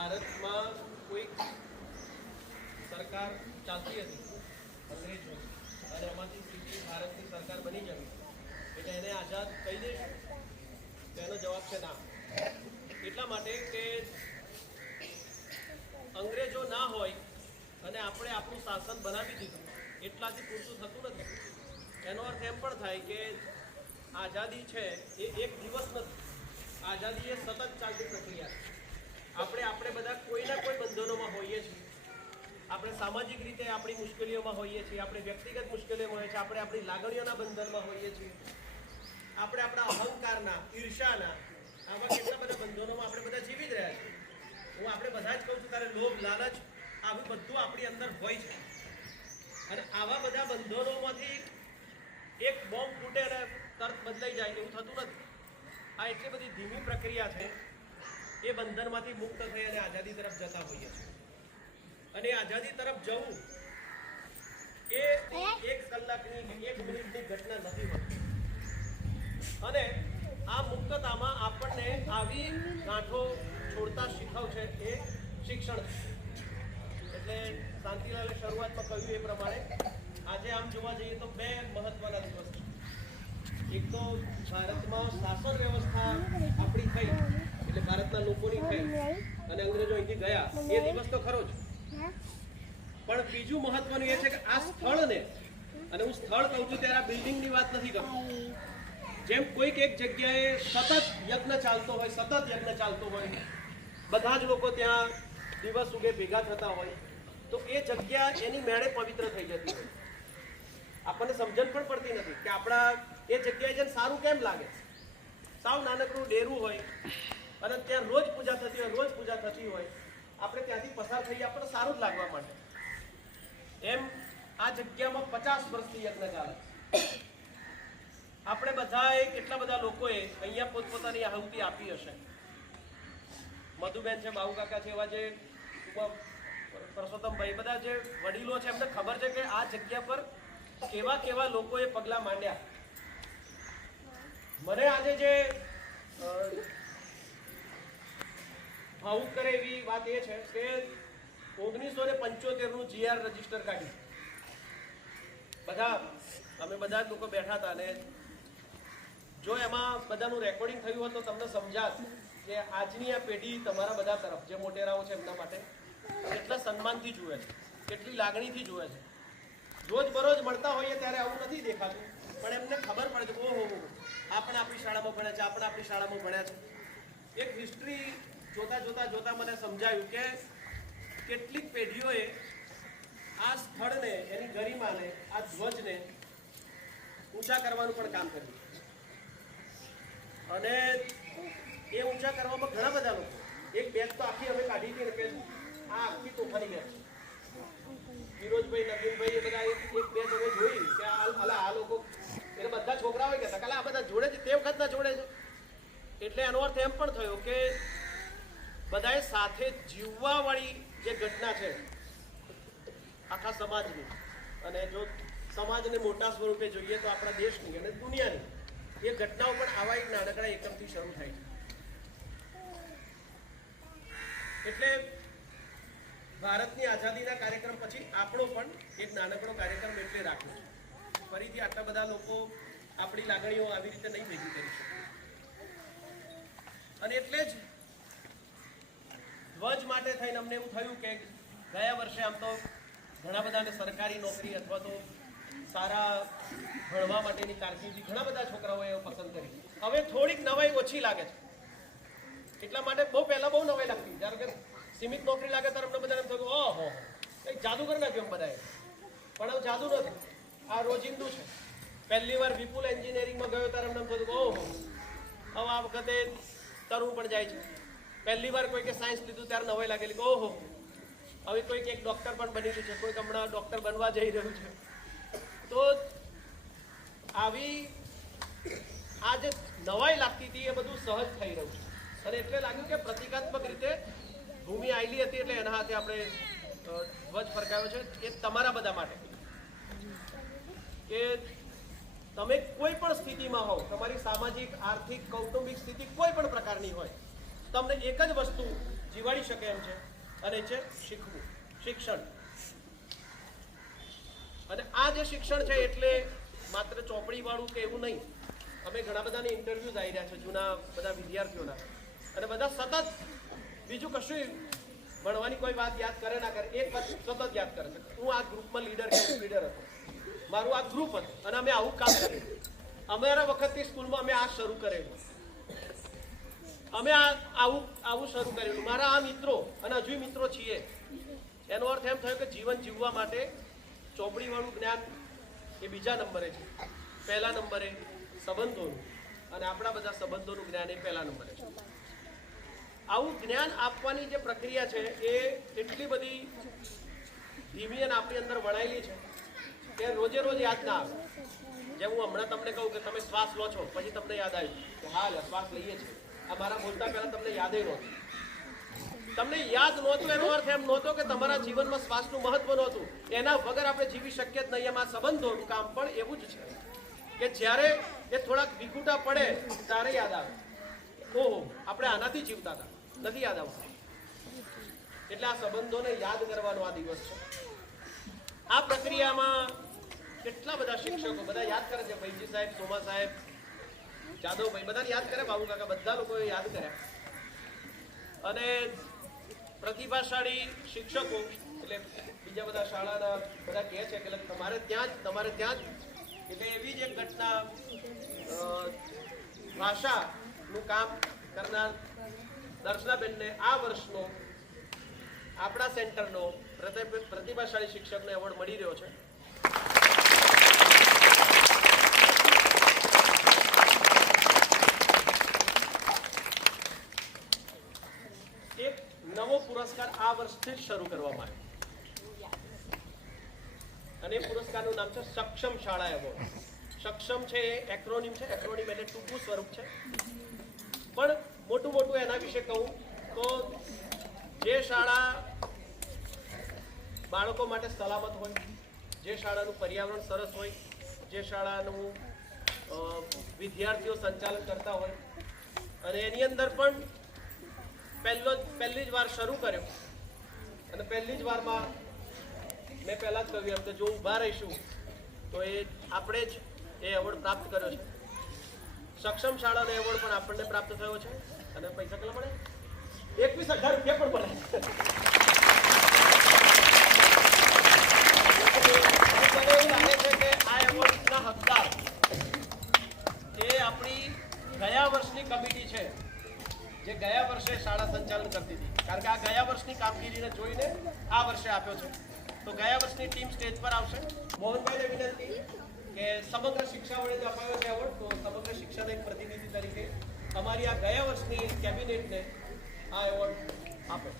ભારતમાં કોઈ સરકાર ચાલતી હતી અંગ્રેજો અને એમાંથી સીધી ભારતની સરકાર બની જવી એટલે એને આઝાદ કહી દઈશું? તેનો જવાબ છે ના. એટલા માટે કે અંગ્રેજો ના હોય અને આપણે આપણું શાસન બનાવી દીધું એટલાથી પૂરતું થતું નથી. એનો અર્થ એમ પણ થાય કે આઝાદી છે એ એક દિવસ નથી. આઝાદી એ સતત ચાલતી પ્રક્રિયા છે. આપણે બધા કોઈના કોઈ બંધનોમાં હોઈએ છીએ. આપણે સામાજિક રીતે આપણી મુશ્કેલીઓમાં હોઈએ છીએ, આપણે વ્યક્તિગત મુશ્કેલીઓમાં હોઈએ છીએ, આપણે આપણી લાગણીઓના બંધનમાં હોઈએ છીએ, આપણે આપણા અહંકારના, ઈર્ષાના આવા કેટલા બધા બંધનોમાં આપણે બધા જીવી જ રહ્યા છીએ. હું આપણે બધા જ કહું છું ત્યારે લોભ, લાલચ આવું બધું આપણી અંદર હોય છે. અને આવા બધા બંધનોમાંથી એક બોમ્બ ફૂટે અને તરત બદલાઈ જાય એવું થતું નથી. આ એટલી બધી ધીમી પ્રક્રિયા છે. એ બંધનમાંથી મુક્ત થઈ અને આઝાદી તરફ જતા હોઈએ છીએ. અને આઝાદી તરફ જવું એ 1 કલાકની 1 મિનિટની ઘટના નથી હોતી. અને આ મુક્તતામાં આપણને આવી ગાંઠો છોડતા શીખવશે એ શિક્ષણ છે. એટલે શાંતિલાલે શરૂઆતમાં કહ્યું એ પ્રમાણે આજે આમ જોવા જઈએ તો 2 મહત્વના દિવસ છે. એક તો ભારતમાં શાસન વ્યવસ્થા આપણી થઈ એટલે ભારતના લોકોની થઈ અને અંગ્રેજો અહીંથી ગયા એ દિવસ તો ખરો જ. પણ બીજું મહત્વનું એ છે કે આ સ્થળને, અને હું સ્થળ કહું છું ત્યારે આ બિલ્ડિંગની વાત નથી કરતો, જેમ કોઈક એક જગ્યાએ સતત યજ્ઞ ચાલતો હોય, બધા જ લોકો ત્યાં દિવસ ઉગે ભેગા થતા હોય તો એ જગ્યા એની મેળે પવિત્ર થઈ જતી હોય. આપણને સમજણ પણ પડતી નથી કે આપણા એ જગ્યાએ જઈને સારું કેમ લાગે. સાવ નાનકડું ડેરું હોય અને ત્યાં રોજ પૂજા થતી હોય, આપણે ત્યાંથી પસાર થઈએ આપણને સારું જ લાગવા માટે. એમ આ જગ્યામાં 50 વર્ષથી યજ્ઞ ચાલે. આપણે બધાએ કેટલા બધા લોકોએ અહીંયા પોતપોતાની આહુતિ આપી હશે. મધુબેન છે, બાબુ કાકા છે, એવા જે પરસોત્તમભાઈ, બધા જે વડીલો છે એમને ખબર છે કે આ જગ્યા પર કેવા કેવા લોકોએ પગલાં માંડ્યા. મને આજે જે ભાવુક કરે એવી વાત એ છે કે 1975 નું GR રજીસ્ટર કાઢ્યું. અમે બધા લોકો બેઠા હતા અને જો એમાં બધાનું રેકોર્ડિંગ થયું હોત તો તમને સમજાત કે આજની આ પેઢી તમારા બધા તરફ જે મોટેરાઓ છે એમના માટે કેટલા સન્માનથી જુએ છે, કેટલી લાગણીથી જુએ છે. રોજ બરોજ મળતા હોઈએ ત્યારે આવું નથી દેખાતું, પણ એમને ખબર પડે છે ઓહો આપણે આપણી શાળામાં ભણ્યા છે. એક હિસ્ટ્રી જોતા મને સમજાયું કે કેટલીક પેઢીઓએ આ સ્થળને, એની ગરિમાને, આ ધ્વજને ઊંચા કરવાનું પણ કામ કર્યું. અને એ ઊંચા કરવામાં ઘણા બધા લોકો, એક બેગ તો આખી અમે કાઢી હતી કે આ આખી તોફાની બેગ છે. ફિરોજભાઈ, નવીનભાઈ એ બધા એક બેગ અમે જોઈ કે આ લોકો એટલે બધા છોકરાઓ કહેતા કાલે આ બધા જોડે છે, તે વખતના જોડે છે. એટલે એનો અર્થ એમ પણ થયો કે બધાએ સાથે જીવવાવાળી જે ઘટના છે આખા સમાજની, અને જો સમાજને મોટા સ્વરૂપે જોઈએ તો આપણા દેશની અને દુનિયાની એ ઘટનાઓ પણ આવા એક નાનકડા એકમથી શરૂ થાય છે. એટલે ભારતની આઝાદીના કાર્યક્રમ પછી આપણો પણ એક નાનકડો કાર્યક્રમ એટલે રાખ્યો છે. ફરીથી આટલા બધા લોકો આપણી લાગણીઓ આવી રીતે નહીં ભેગી કરી શકે. અને એટલે જ ધ્વજ માટે થઈને અમને એવું થયું કે ગયા વર્ષે આમ તો ઘણા બધાને સરકારી નોકરી અથવા તો સારા ભણવા માટેની કારકિર્દી ઘણા બધા છોકરાઓએ પસંદ કરી. હવે થોડીક નવાઈ ઓછી લાગે છે. એટલા માટે પહેલાં બહુ નવાઈ લાગતી. જ્યારે કે સીમિત નોકરી લાગે ત્યારે અમને બધાને થયું ઓહો કંઈક જાદુ કરી નાખ્યું એમ બધાએ. પણ હવે જાદુ નથી, આ રોજિંદુ છે. પહેલી વાર વિપુલ એન્જિનિયરિંગમાં ગયો ત્યારે અમને થયું ઓહો હવે આ વખતે તરવું પણ જાય છે. પહેલી વાર કોઈકે સાયન્સ લીધું ત્યારે નવાઈ લાગેલી કે ઓહો હવે કોઈક એક ડૉક્ટર પણ બની ગયું છે, કોઈક હમણાં ડૉક્ટર બનવા જઈ રહ્યું છે. તો આવી આ જે નવાઈ લાગતી હતી એ બધું સહજ થઈ રહ્યું છે. અને એટલે લાગ્યું કે પ્રતિકાત્મક રીતે ભૂમિ આવેલી હતી એટલે એના હાથે આપણે ધ્વજ ફરકાવ્યો છે. એ તમારા બધા માટે કે તમે કોઈ પણ સ્થિતિમાં હોવ, તમારી સામાજિક, આર્થિક, કૌટુંબિક સ્થિતિ કોઈ પણ પ્રકારની હોય, તમને એક જ વસ્તુ જીવાડી શકે એમ છે, અને છે શીખવું, શિક્ષણ. અને આ જે શિક્ષણ છે એટલે માત્ર ચોપડીવાળું કે એવું નહીં. અમે ઘણા બધાની ઇન્ટરવ્યૂઝ આવી રહ્યા છે જૂના બધા વિદ્યાર્થીઓના, અને બધા સતત બીજું કશું ભણવાની કોઈ વાત યાદ કરે ના કરે, એક વાત સતત યાદ કરે છે, હું આ ગ્રુપમાં લીડર હતો, મારું આ ગ્રુપ હતું અને અમે આવું કામ કર્યું, અમારા વખતની સ્કૂલમાં અમે આ શરૂ કરેલું, અમે આવું શરૂ કરેલું, મારા આ મિત્રો અને હજુ મિત્રો છીએ. એનો અર્થ એમ થયો કે જીવન જીવવા માટે ચોપડીવાળું જ્ઞાન એ બીજા નંબરે છે, પહેલા નંબરે સંબંધોનું, અને આપણા બધા સંબંધોનું જ્ઞાન એ પહેલા નંબરે છે. આવું જ્ઞાન આપવાની જે પ્રક્રિયા છે એ એટલી બધી ધીમી અને આપણી અંદર વણાયેલી છે કે રોજે રોજ યાદ ના આવે. જેમ હું હમણાં તમને કહું કે તમે શ્વાસ લો છો, પછી તમને યાદ આવ્યું કે હા શ્વાસ લઈએ છીએ, આ મારા બોલતા પહેલા તમને યાદ નહોતું. તમને યાદ નહોતું એનો અર્થ એમ નહોતો કે તમારા જીવનમાં શ્વાસનું મહત્વ નહોતું. એના વગર આપણે જીવી શકીએ જ નહીં. એમાં સંબંધોનું કામ પણ એવું જ છે કે જ્યારે એ થોડાક વિખૂટા પડે ત્યારે યાદ આવે, ઓહો આપણે આનાથી જીવતા હતા, નથી યાદ આવતું. એટલે આ સંબંધોને યાદ કરવાનો આ દિવસ છે. આ પ્રક્રિયામાં કેટલા બધા શિક્ષકો બધા યાદ કરે છે, ભાઈજી સાહેબ, સોમા સાહેબ, જાદવભાઈ, બધાને યાદ કરે, બાબુ કાકા, બધા લોકોએ યાદ કર્યા. અને પ્રતિભાશાળી શિક્ષકો એટલે બીજા બધા શાળાના બધા કહે છે કે તમારે ત્યાં જ એટલે એવી જ એક ઘટના ભાષાનું કામ કરનાર દર્શનાબેનને આ વર્ષનો આપણા સેન્ટરનો પ્રતિભાશાળી શિક્ષકનો એવોર્ડ મળી રહ્યો છે. એક નવો પુરસ્કાર આ વર્ષથી જ શરૂ કરવામાં આવ્યો, અને એ પુરસ્કારનું નામ છે સક્ષમ શાળા એવોર્ડ. સક્ષમ છે એ એક્રોનિમ છે, એક્રોનિમ એટલે ટૂંકું સ્વરૂપ છે, પણ મોટું એના વિશે કહું તો જે શાળા બાળકો માટે સલામત હોય, જે શાળાનું પર્યાવરણ સરસ હોય, જે શાળાનું વિદ્યાર્થીઓ સંચાલન કરતા હોય, અને એની અંદર પણ પહેલી જ વાર શરૂ કર્યો, અને પહેલી જ વારમાં મેં પહેલાં જ કહ્યું એમ કે જો ઊભા રહીશું તો એ આપણે જ એ એવોર્ડ પ્રાપ્ત કર્યો છે. સક્ષમ શાળાનો એવોર્ડ પણ આપણને પ્રાપ્ત થયો છે, અને પૈસા કેટલા મળે? 21,000 રૂપિયા પણ મળે. મને એવું લાગે છે કે આ એવોર્ડના હકદાર એ આપણી ગયા વર્ષની કમિટી છે, જે ગયા વર્ષે શાળા સંચાલન કરતી હતી. કારણ કે આ ગયા વર્ષની કામગીરીને જોઈને આ વર્ષે આપ્યો છે. તો ગયા વર્ષની ટીમ સ્ટેજ પર આવશે. મોહનભાઈને વિનંતી કે સમગ્ર શિક્ષા વડે અપાયો છે એવોર્ડ, તો સમગ્ર શિક્ષાના એક પ્રતિનિધિ તરીકે અમારી આ ગયા વર્ષની કેબિનેટને આ એવોર્ડ આપે.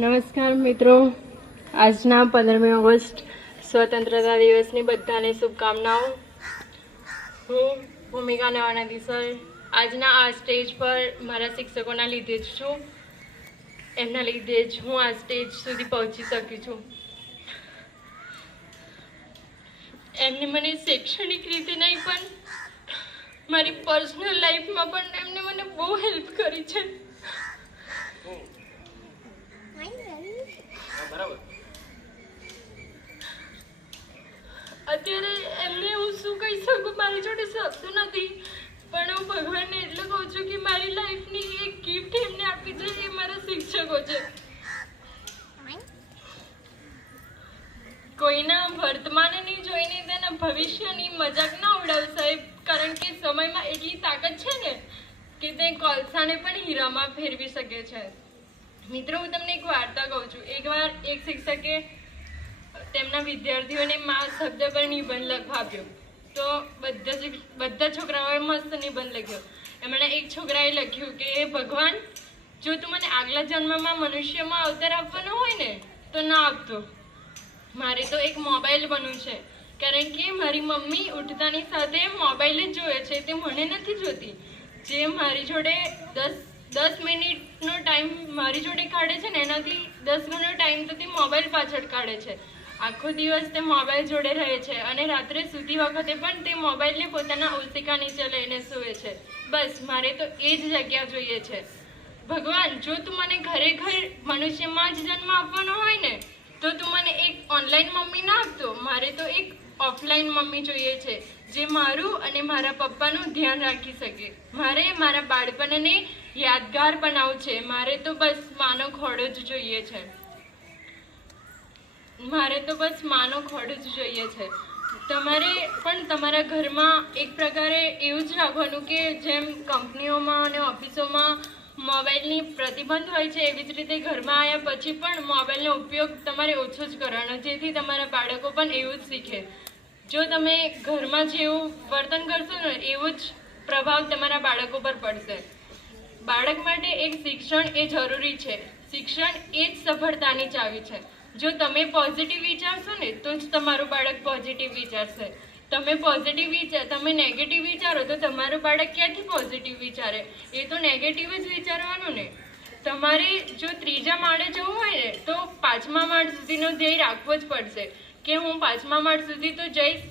નમસ્કાર મિત્રો, આજના 15મી ઓગસ્ટ સ્વતંત્રતા દિવસની બધાને શુભકામનાઓ. હું ભૂમિકા નવાનદી સર આજના આ સ્ટેજ પર મારા શિક્ષકોના લીધે જ છું. એમના લીધે જ હું આ સ્ટેજ સુધી પહોંચી શકી છું. એમને મને શૈક્ષણિક રીતે નહીં પણ મારી પર્સનલ લાઈફમાં પણ એમને મને બહુ હેલ્પ કરી છે. અત્યારે એમને હું શું કહી શકું, મારી જોડે શબ્દ નથી, પણ હું ભગવાનને એટલું કહું છું કે મારી લાઈફની એક ગિફ્ટ એમને આપી છે, એ મારા શિક્ષકો છે. કોઈના વર્તમાનની જોઈને તેના ભવિષ્યની મજાક ના ઉડાવ સાહેબ, કારણ કે સમયમાં એટલી તાકાત છે ને કે તે કોલસાને પણ હીરામાં ફેરવી શકે છે. મિત્રો, હું તમને એક વાર્તા કહું છું. એકવાર એક શિક્ષકે તેમના વિદ્યાર્થીઓને મા શબ્દ પર નિબંધ લખવા આપ્યો, તો બધા છોકરાઓએ મસ્ત નિબંધ લખ્યો. એમણે એક છોકરાએ લખ્યું કે હે ભગવાન, જો તું મને આગલા જન્મમાં મનુષ્યમાં અવતાર આપવાનો હોય ને તો ના આપતો. મારે તો એક મોબાઈલ બનવું છે, કારણ કે મારી મમ્મી ઉઠતાની સાથે મોબાઈલ જ જોવે છે, તે મને નથી જોતી. જે મારી જોડે 10 મિનિટનો ટાઈમ મારી જોડે કાઢે છે ને, એનાથી 10 ગણો ટાઈમ તો તે મોબાઈલ પાછળ કાઢે છે. આખો દિવસ તે મોબાઈલ જોડે રહે છે અને રાત્રે સૂતી વખતે પણ તે મોબાઈલને પોતાના ઓશિકા નીચે લઈને સૂવે છે. બસ મારે તો એ જ જગ્યા જોઈએ છે. ભગવાન, જો તું મને ખરેખર મનુષ્યમાં જ જન્મ આપવાનો હોય ને તો તું મને એક ઓનલાઈન મમ્મી ના આપતો. મારે તો એક ઓફલાઈન મમ્મી જોઈએ છે જે મારું અને મારા પપ્પાનું ધ્યાન રાખી શકે. મારે મારા બાળપણને યાદગાર બનાવવું છે. મારે તો બસ માનો ખોડો જ જોઈએ છે. તમારે પણ તમારા ઘરમાં એક પ્રકારે એવું જ રાખવાનું કે જેમ કંપનીઓમાં અને ઓફિસોમાં મોબાઈલની પ્રતિબંધ હોય છે એવી જ રીતે ઘરમાં આવ્યા પછી પણ મોબાઈલનો ઉપયોગ તમારે ઓછો જ કરવાનો, જેથી તમારા બાળકો પણ એવું જ શીખે. જો તમે ઘરમાં જેવું વર્તન કરશો ને એવો જ પ્રભાવ તમારા બાળકો પર પડશે. બાળક માટે એક શિક્ષણ એ જરૂરી છે. શિક્ષણ એ જ સફળતાની ચાવી છે. જો તમે પોઝિટિવ વિચારશો ને તો જ તમારું બાળક પોઝિટિવ વિચારશે. તમે નેગેટિવ વિચારો તો તમારું બાળક ક્યાંથી પોઝિટિવ વિચારે? એ તો નેગેટિવ જ વિચારવાનું ને. તમારે જો ત્રીજા માળે જવું હોય ને તો 5મા માળ સુધીનો ધ્યેય રાખવો જ પડશે કે હું 5મા માળ સુધી તો જઈશ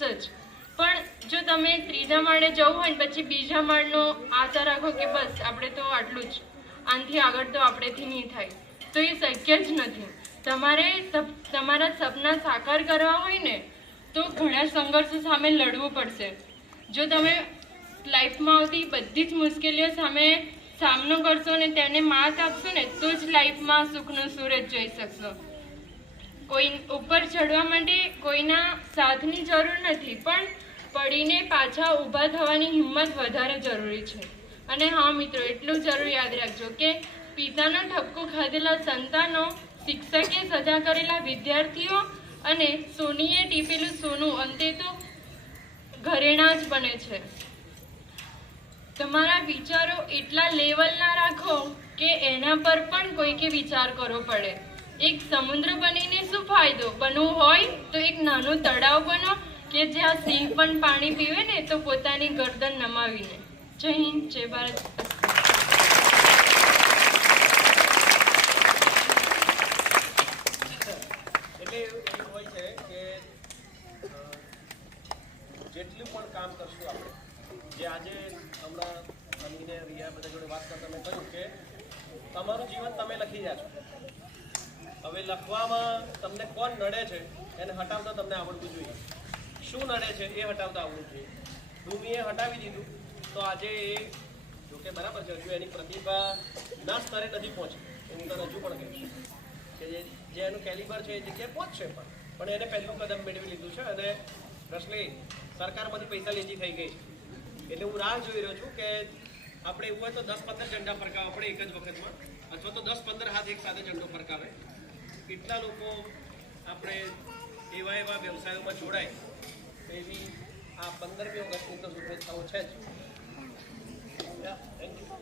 જ. પણ જો તમે ત્રીજા માળે જવું હોય ને પછી બીજા માળનો આશા રાખો કે બસ આપણે તો આટલું જ, આનાથી આગળ તો આપણેથી નહીં થાય, તો એ શક્ય જ નથી. તમારે તમારા સપના સાકાર કરવા હોય ને તો ઘણા સંઘર્ષો સામે લડવું પડશે. જો તમે લાઈફમાં આવતી બધી જ મુશ્કેલીઓ સામનો કરશો ને તેને માત આપશો ને તો જ લાઈફમાં સુખનો સૂરજ જોઈ શકશો. કોઈ ઉપર ચડવા માટે કોઈના સાથની જરૂર નથી, પણ પડીને પાછા ઊભા થવાની હિંમત વધારે જરૂરી છે. અને હા મિત્રો, એટલું જરૂર યાદ રાખજો કે પિતાનો ઠપકો ખાધેલા સંતાનો, શિક્ષકે સજા કરેલા વિદ્યાર્થીઓ અને સોનીએ ટીપેલું સોનું અંતે તો ઘરેણાં જ બને છે. તમારા વિચારો એટલા લેવલના રાખો કે એના પર પણ કોઈકે વિચાર કરવો પડે. એક સમુદ્ર બનીને શું ફાયદો? બનવું હોય તો એક નાનું તળાવ બનો કે જ્યાં સિંહ પણ પાણી પીવે ને તો પોતાની ગરદન નમાવીને. જય હિન્દ, જય ભારત. એટલે એવું હોય છે કે જેટલું પણ કામ કરશું આપણે, જે આજે હમણાં અમીને રિયા બધા જોડે વાત કરતા મેં કહ્યું કે તમારું જીવન તમે લખી રહ્યા છો. હવે લખવામાં તમને કોણ નડે છે એને હટાવતા તમને આવડવું જોઈએ. શું નડે છે એ હટાવતા આવડવું જોઈએ. ભૂમિએ હટાવી દીધું તો આજે એ જોકે બરાબર છે, હજુ એની પ્રતિભાના સ્તરે નથી પહોંચી. હું તો હજુ પણ કહીશ કે જે એનું કેલિબર છે એ જગ્યાએ પહોંચશે, પણ એને પહેલું કદમ મેળવી લીધું છે. અને રસલી સરકારમાંથી પૈસા લેતી થઈ ગઈ, એટલે હું રાહ જોઈ રહ્યો છું કે આપણે એવું હોય તો 10-15 ઝંડા ફરકાવે આપણે એક જ વખતમાં, અથવા તો 10-15 હાથ એક સાથે ઝંડો ફરકાવે. કેટલા લોકો આપણે એવા વ્યવસાયોમાં જોડાય એવી આ 15મી ઓગસ્ટની તો શુભેચ્છાઓ છે જ. Thank you.